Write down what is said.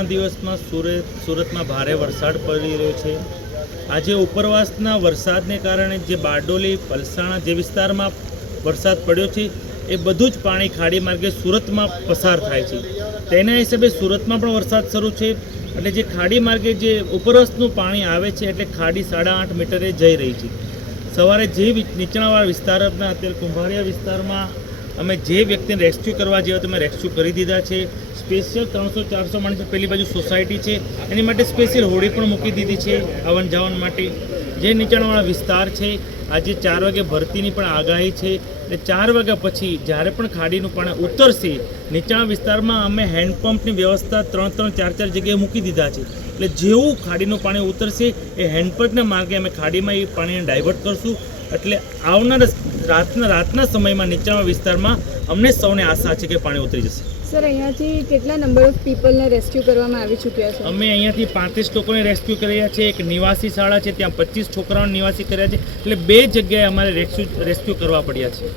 3 દિવસમાં સુરતમાં ભારે વરસાદ પડી રહ્યો છે। આજે ઉપરવાસના વરસાદને કારણે જે બારડોલી પલસાણા જે વિસ્તારમાં વરસાદ પડ્યો છે એ બધું જ પાણી ખાડી માર્ગે સુરતમાં પસાર થાય છે। તેના હિસાબે સુરતમાં પણ વરસાદ શરૂ છે। એટલે જે ખાડી માર્ગે જે ઉપરવાસનું પાણી આવે છે એટલે ખાડી 8.5 મીટરે જઈ રહી છે। સવારે જે નીચાણવાળા વિસ્તારના અત્યારે કુંભારિયા વિસ્તારમાં અમે જે વ્યક્તિને રેસ્ક્યુ કરવા જેવા તમે રેસ્ક્યુ કરી દીધા છે। સ્પેશિયલ 300-400 માણસો પેલી બાજુ સોસાયટી છે એની માટે સ્પેશિયલ હોડી પણ મૂકી દીધી છે આવન જાવન માટે। જે નીચાણવાળા વિસ્તાર છે આજે 4 વાગે ભરતીની પણ આગાહી છે એટલે 4 વાગ્યા પછી જ્યારે પણ ખાડીનું પાણી ઉતરશે નીચાણ વિસ્તારમાં અમે હેન્ડપંપની વ્યવસ્થા 3-4 જગ્યાએ મૂકી દીધા છે। એટલે જેવું ખાડીનું પાણી ઉતરશે એ હેન્ડપંપના માર્ગે અમે ખાડીમાં એ પાણીને ડાયવર્ટ કરશું। એટલે આવનારા રાતના સમયમાં નીચાણવાળા વિસ્તારમાં અમને સૌને આશા છે કે પાણી ઉતરી જશે। સર, અહીંયાથી કેટલા નંબર ઓફ પીપલને રેસ્ક્યુ કરવામાં આવી ચૂક્યા છે? અમે અહીંયાથી 35 લોકોને રેસ્ક્યુ કર્યા છે। એક નિવાસી શાળા છે ત્યાં 25 છોકરાઓને નિવાસી કર્યા છે। એટલે 2 જગ્યાએ અમારે રેસ્ક્યુ કરવા પડ્યા છે।